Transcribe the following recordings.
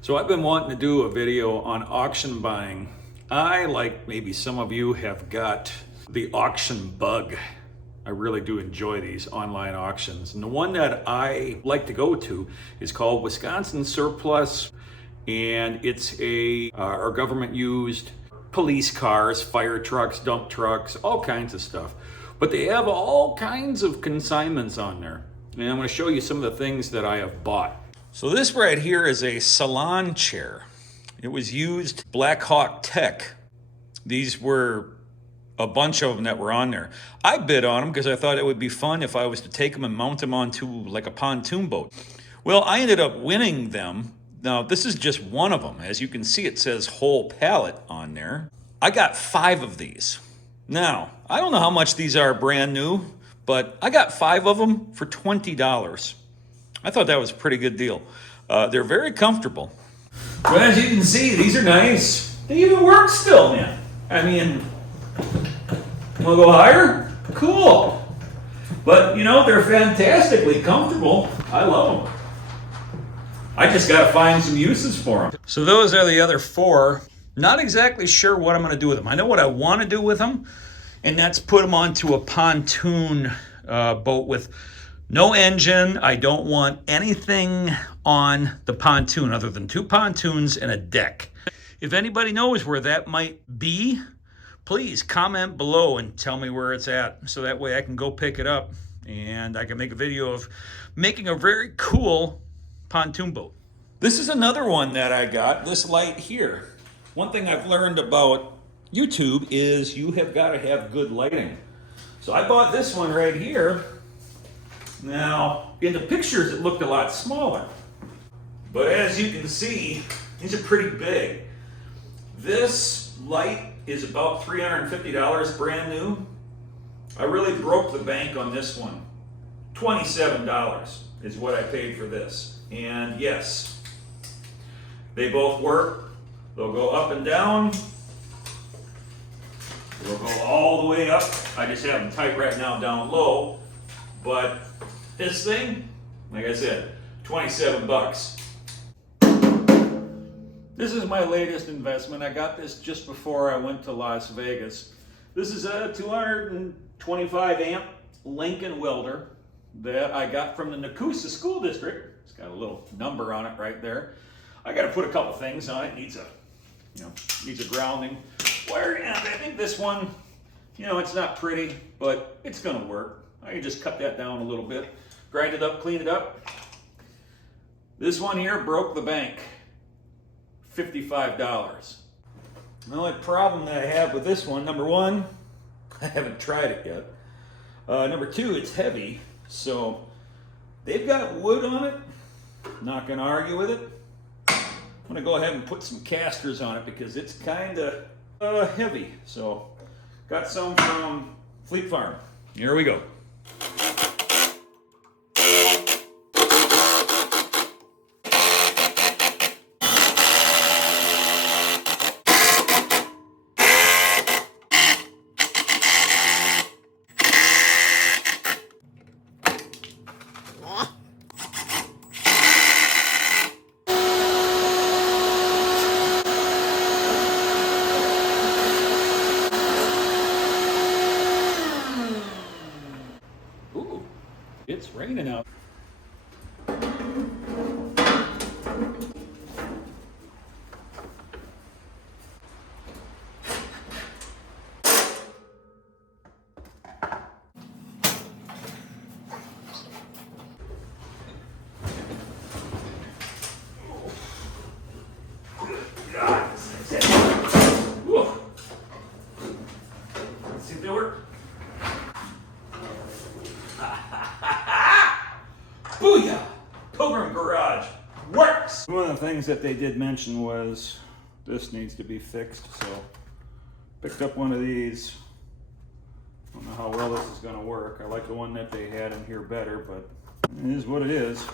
So I've been wanting to do a video on auction buying. I, like maybe some of you, have got the auction bug. I really do enjoy these online auctions. And the one that I like to go to is called Wisconsin Surplus. And it's our government used police cars, fire trucks, dump trucks, all kinds of stuff. But they have all kinds of consignments on there. And I'm going to show you some of the things that I have bought. So this right here is a salon chair. It was used Black Hawk Tech. These were a bunch of them that were on there. I bid on them because I thought it would be fun if I was to take them and mount them onto like a pontoon boat. Well, I ended up winning them. Now, this is just one of them. As you can see, it says whole pallet on there. I got 5 of these. Now, I don't know how much these are brand new, but I got 5 of them for $20. I thought that was a pretty good deal. They're very comfortable. But as you can see, these are nice. They even work still, man. I mean, wanna go higher? Cool. But, you know, they're fantastically comfortable. I love them. I just gotta find some uses for them. So those are the other 4. Not exactly sure what I'm gonna do with them. I know what I wanna do with them, and that's put them onto a pontoon boat with no engine. I don't want anything on the pontoon other than 2 pontoons and a deck. If anybody knows where that might be, please comment below and tell me where it's at, so that way I can go pick it up and I can make a video of making a very cool pontoon boat. This is another one that I got, this light here. One thing I've learned about YouTube is you have got to have good lighting. So I bought this one right here. Now, in the pictures it looked a lot smaller, but as you can see, these are pretty big. This light is about $350 brand new. I really broke the bank on this one. $27 is what I paid for this. And yes, they both work. They'll go up and down. They'll go all the way up. I just have them tight right now down low. But this thing, like I said, 27 bucks. This is my latest investment. I got this just before I went to Las Vegas. This is a 225 amp Lincoln welder that I got from the Nakusa School District. It's got a little number on it right there. I got to put a couple things on it. Needs a grounding wire. And I think this one, it's not pretty, but it's gonna work. I can just cut that down a little bit, grind it up, clean it up. This one here broke the bank. $55. The only problem that I have with this one, number one, I haven't tried it yet. Number 2, it's heavy, so they've got wood on it. Not gonna argue with it. I'm gonna go ahead and put some casters on it because it's kind of heavy. So, got some from Fleet Farm. Here we go. It's raining out. See if they work. Booyah! Pilgrim Garage works! One of the things that they did mention was this needs to be fixed, so picked up one of these. I don't know how well this is going to work. I like the one that they had in here better, but it is what it is.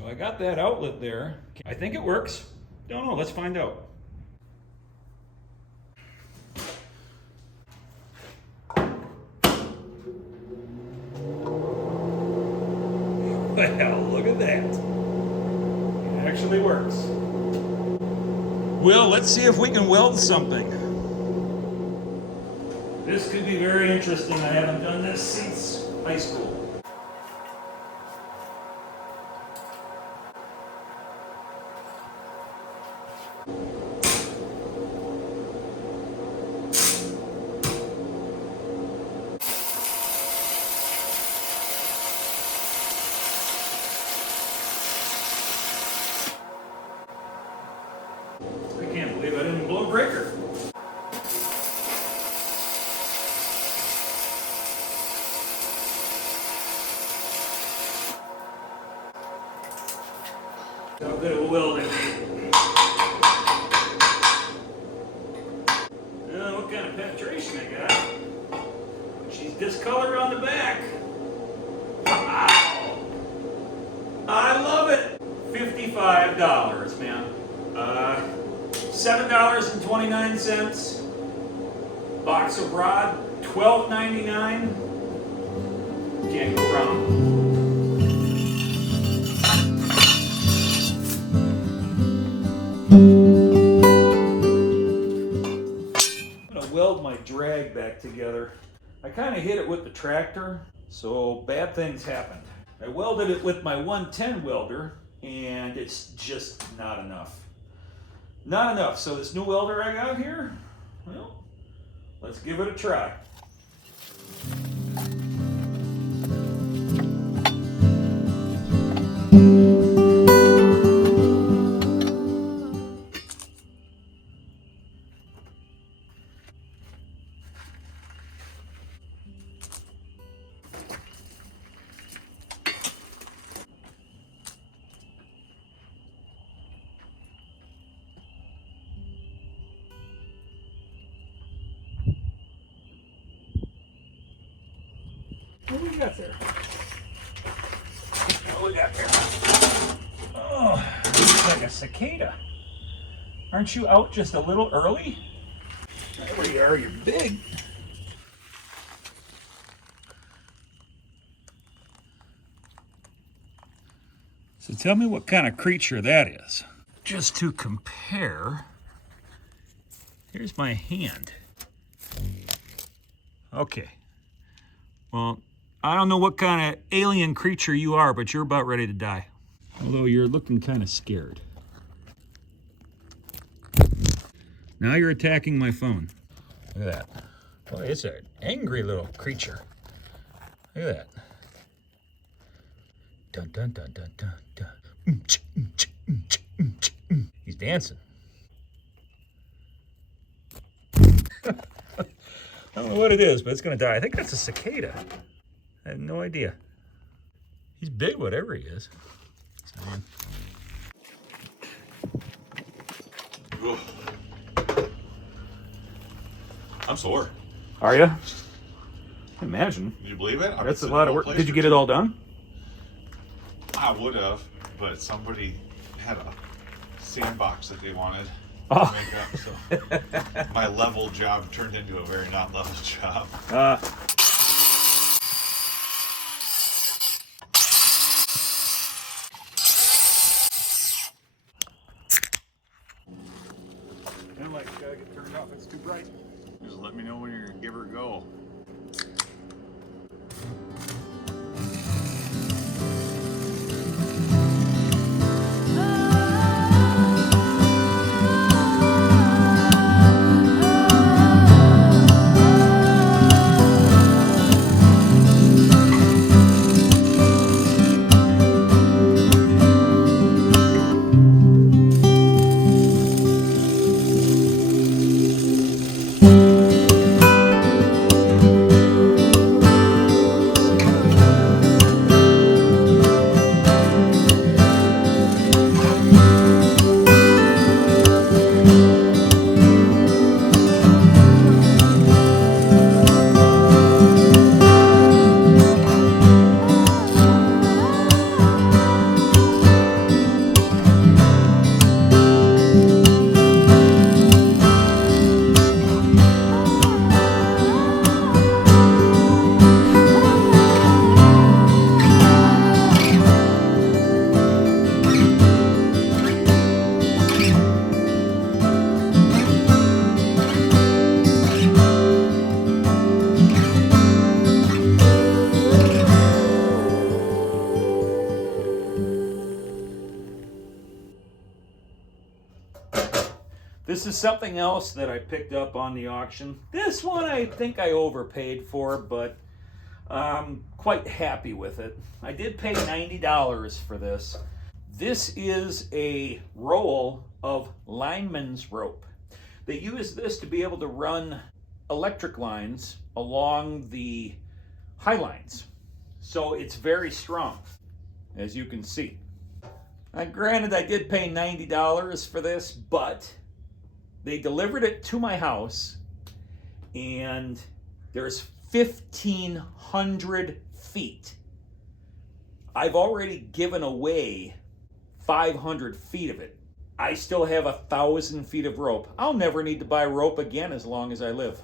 So I got that outlet there. I think it works. Don't know, let's find out. Well, look at that. It actually works. Well, let's see if we can weld something. This could be very interesting. I haven't done this since high school. I can't believe I didn't blow a breaker. How good at welding. What kind of penetration I got? She's discolored on the back. Wow. I love it. $55, man. $7.29. Box of rod, $12.99. Can't go wrong. I'm gonna weld my drag back together. I kind of hit it with the tractor, so bad things happened. I welded it with my 110 welder, and it's just not enough. Not enough. So this new welder I got here, well, let's give it a try. What do we got there? What do we got there? Oh, looks like a cicada. Aren't you out just a little early? There you are, you're big. So tell me what kind of creature that is. Just to compare, here's my hand. Okay. Well, I don't know what kind of alien creature you are, but you're about ready to die. Although you're looking kind of scared. Now you're attacking my phone. Look at that. Boy, it's an angry little creature. Look at that. Dun dun dun dun dun dun. He's dancing. I don't know what it is, but it's gonna die. I think that's a cicada. I have no idea. He's big, whatever he is. I'm sore. Are you? Imagine. Can you believe it? That's a lot of work. Did you get it all done? I would have, but somebody had a sandbox that they wanted Oh. to make up, so my level job turned into a very not level job. I'm like, gotta get turned off. It's too bright. Just let me know when you're gonna give her a go. This is something else that I picked up on the auction. This one I think I overpaid for, but I'm quite happy with it. I did pay $90 for this. This is a roll of lineman's rope. They use this to be able to run electric lines along the high lines. So it's very strong, as you can see. Now, granted, I did pay $90 for this, but they delivered it to my house, and there's 1,500 feet. I've already given away 500 feet of it. I still have 1,000 feet of rope. I'll never need to buy rope again as long as I live.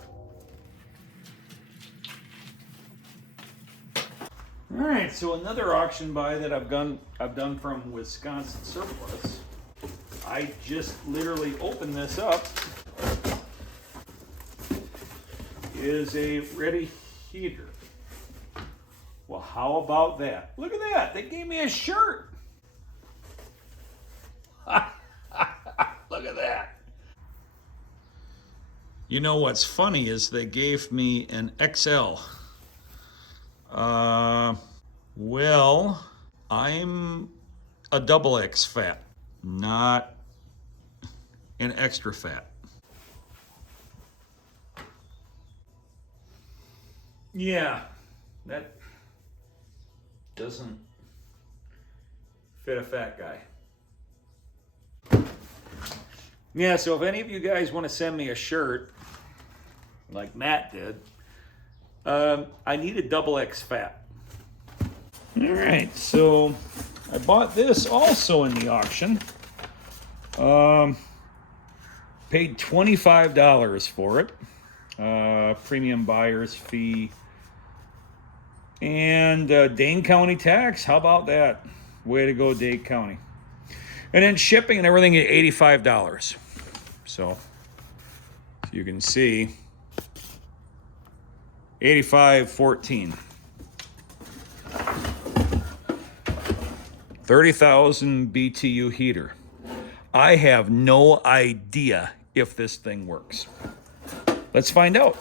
All right, so another auction buy that I've done from Wisconsin Surplus. I just literally opened this up. Is a ready heater. Well, how about that? Look at that. They gave me a shirt. Look at that. You know what's funny is they gave me an XL. Well, I'm a double X fat, not an extra fat. Yeah, that doesn't fit a fat guy. Yeah, so if any of you guys want to send me a shirt, like Matt did, I need a double X fat. All right, so I bought this also in the auction. Paid $25 for it. Premium buyer's fee. And Dane County tax. How about that? Way to go, Dane County. And then shipping and everything at $85. So you can see 85.14. 30,000 BTU heater. I have no idea if this thing works. Let's find out.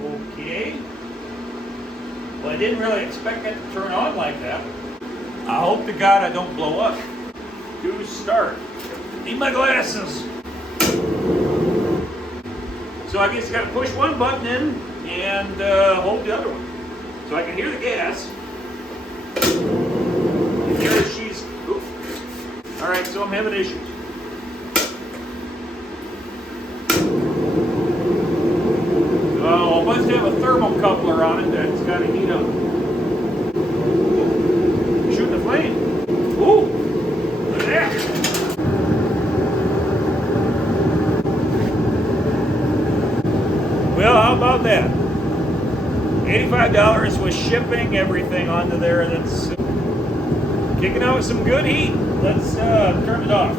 Okay. Well, I didn't really expect it to turn on like that. I hope to God I don't blow up. To start. Need my glasses. So I guess you got to push one button in and hold the other one. So I can hear the gas. And here she's. Oops. All right, so I'm having issues. Oh, it must have a thermocoupler on it that's got to heat up. Shooting a flame. Ooh, look at that. Well, how about that? $85 with shipping, everything onto there. That's kicking out with some good heat. Let's turn it off.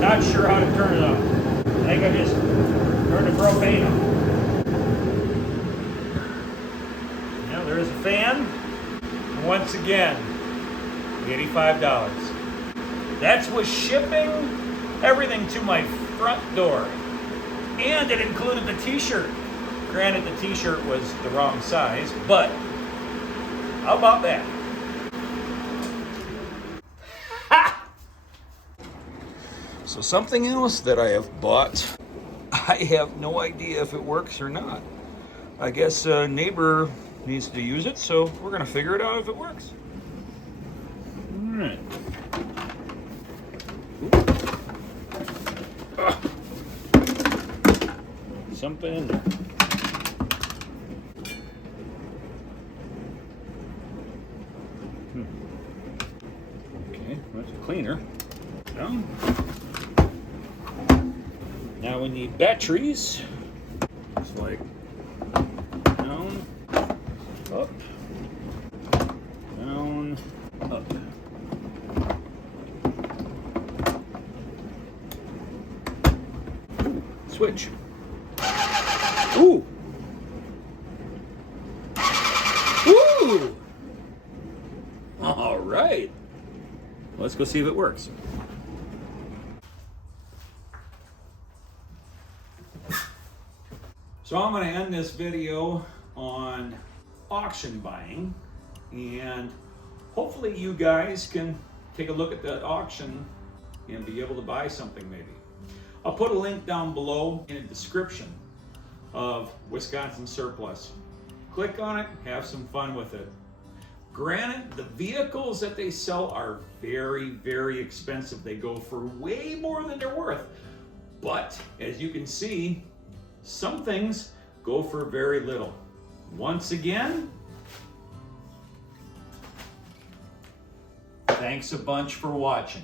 Not sure how to turn it off. I think I just turned the propane on. Now there's a fan. And once again, $85. That's with shipping, everything to my front door. And it included the t-shirt. Granted, the t-shirt was the wrong size, but how about that? Ha! So something else that I have bought, I have no idea if it works or not. I guess a neighbor needs to use it, so we're going to figure it out if it works. All right. Something in there. Okay, that's a cleaner. Down. Now we need batteries. Just like down, up, down, up. switch. Ooh! Ooh! All right. Let's go see if it works. So I'm going to end this video on auction buying, and hopefully you guys can take a look at the auction and be able to buy something maybe. I'll put a link down below in the description of Wisconsin Surplus. Click on it, have some fun with it. Granted, the vehicles that they sell are very, very expensive. They go for way more than they're worth. But as you can see, some things go for very little. Once again, thanks a bunch for watching.